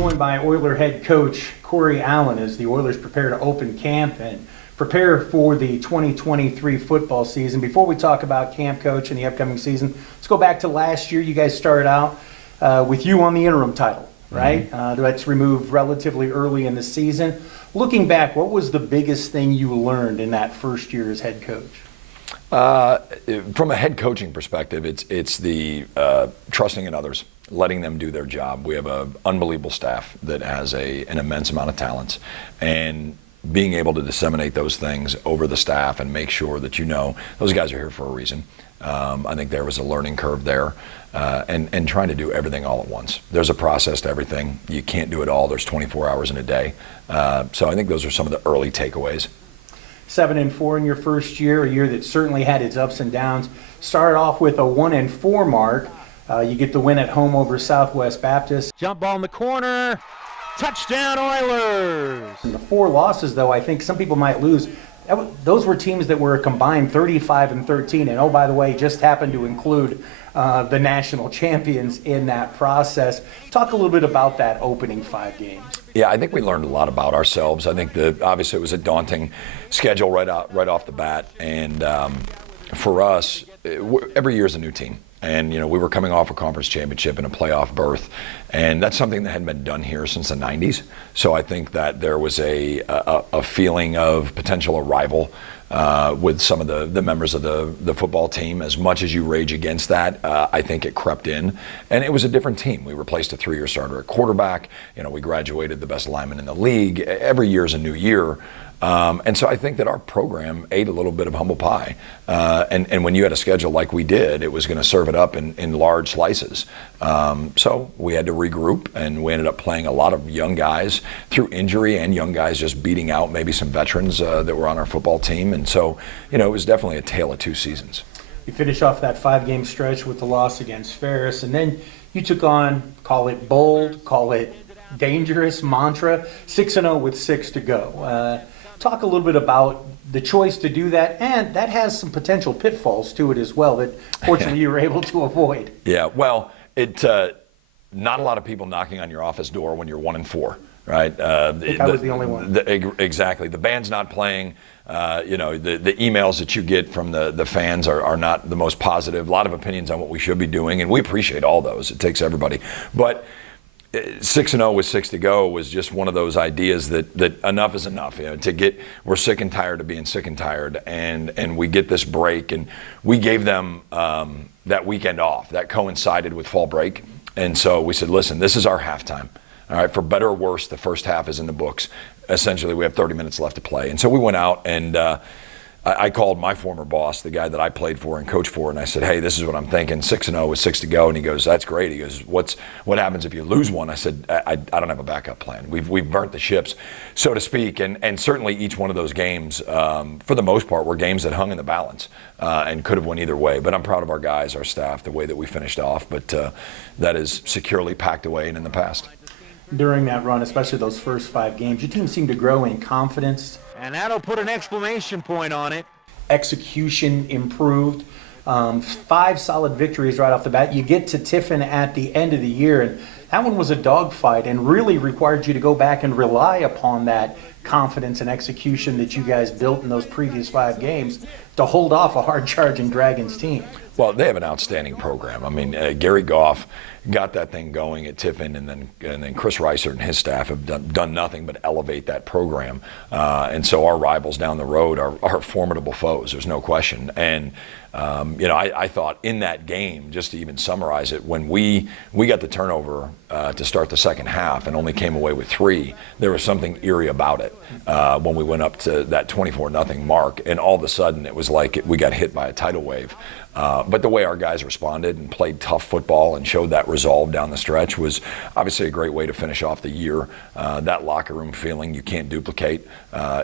joined by Oiler head coach Kory Allen as the Oilers prepare to open camp and prepare for the 2023 football season. Before we talk about camp, coach, and the upcoming season, let's go back to last year. You guys started out with you on the interim title, right? That's removed relatively early in the season. Looking back, what was the biggest thing you learned in that first year as head coach? From a head coaching perspective, it's the trusting in others, letting them do their job. We have an unbelievable staff that has an immense amount of talents, and being able to disseminate those things over the staff and make sure that those guys are here for a reason. I think there was a learning curve there, and trying to do everything all at once. There's a process to everything. You can't do it all. There's 24 hours in a day. So I think those are some of the early takeaways. 7-4 in your first year, a year that certainly had its ups and downs. Started off with a 1-4 mark. You get the win at home over Southwest Baptist. Jump ball in the corner. Touchdown Oilers! And the 4 losses, though, I think some people might lose. Those were teams that were combined 35-13, and oh, by the way, just happened to include the national champions in that process. Talk a little bit about that opening 5 games. Yeah, I think we learned a lot about ourselves. I think that obviously it was a daunting schedule right off the bat, and for us, every year is a new team. And we were coming off a conference championship and a playoff berth, and that's something that hadn't been done here since the 90s. So I think that there was a feeling of potential arrival with some of the members of the football team. As much as you rage against that, I think it crept in, and it was a different team. We replaced a 3-year starter at quarterback. We graduated the best lineman in the league. Every year is a new year. And so I think that our program ate a little bit of humble pie. And when you had a schedule like we did, it was going to serve it up in large slices. So we had to regroup, and we ended up playing a lot of young guys through injury and young guys just beating out maybe some veterans that were on our football team. And so, it was definitely a tale of 2 seasons. You finish off that 5-game stretch with the loss against Ferris, and then you took on, call it bold, call it dangerous mantra, 6-0 with 6 to go. Talk a little bit about the choice to do that, and that has some potential pitfalls to it as well that fortunately you were able to avoid. Yeah, well, not a lot of people knocking on your office door when you're 1-4, right? I think I was the only one. Exactly. The band's not playing. The emails that you get from the fans are not the most positive. A lot of opinions on what we should be doing, and we appreciate all those. It takes everybody. But 6-0 with 6 to go was just one of those ideas that enough is enough. We're sick and tired of being sick and tired, and we get this break, and we gave them that weekend off. That coincided with fall break, and so we said, listen, this is our halftime. All right, for better or worse, the first half is in the books. Essentially, we have 30 minutes left to play, and so we went out and. I called my former boss, the guy that I played for and coached for, and I said, hey, this is what I'm thinking, 6-0 with 6 to go. And he goes, that's great. He goes, what happens if you lose one? I said, I don't have a backup plan. We've burnt the ships, so to speak. And certainly each one of those games, for the most part, were games that hung in the balance and could have went either way. But I'm proud of our guys, our staff, the way that we finished off. But that is securely packed away and in the past. During that run, especially those first 5 games, your team seemed to grow in confidence. And that'll put an exclamation point on it. Execution improved. 5 solid victories right off the bat. You get to Tiffin at the end of the year, and that one was a dogfight and really required you to go back and rely upon that confidence and execution that you guys built in those previous 5 games to hold off a hard-charging Dragons team. Well, they have an outstanding program. I mean, Gary Goff got that thing going at Tiffin, and then Chris Reiser and his staff have done nothing but elevate that program. And so our rivals down the road are formidable foes. There's no question. And I thought in that game, just to even summarize it, when we got the turnover to start the second half and only came away with 3, there was something eerie about it when we went up to that 24-0 mark, and all of a sudden it was like we got hit by a tidal wave. But the way our guys responded and played tough football and showed that resolve down the stretch was obviously a great way to finish off the year. That locker room feeling you can't duplicate.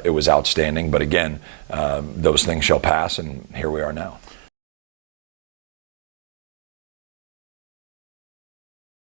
It was outstanding. But again, those things shall pass, and here we are now.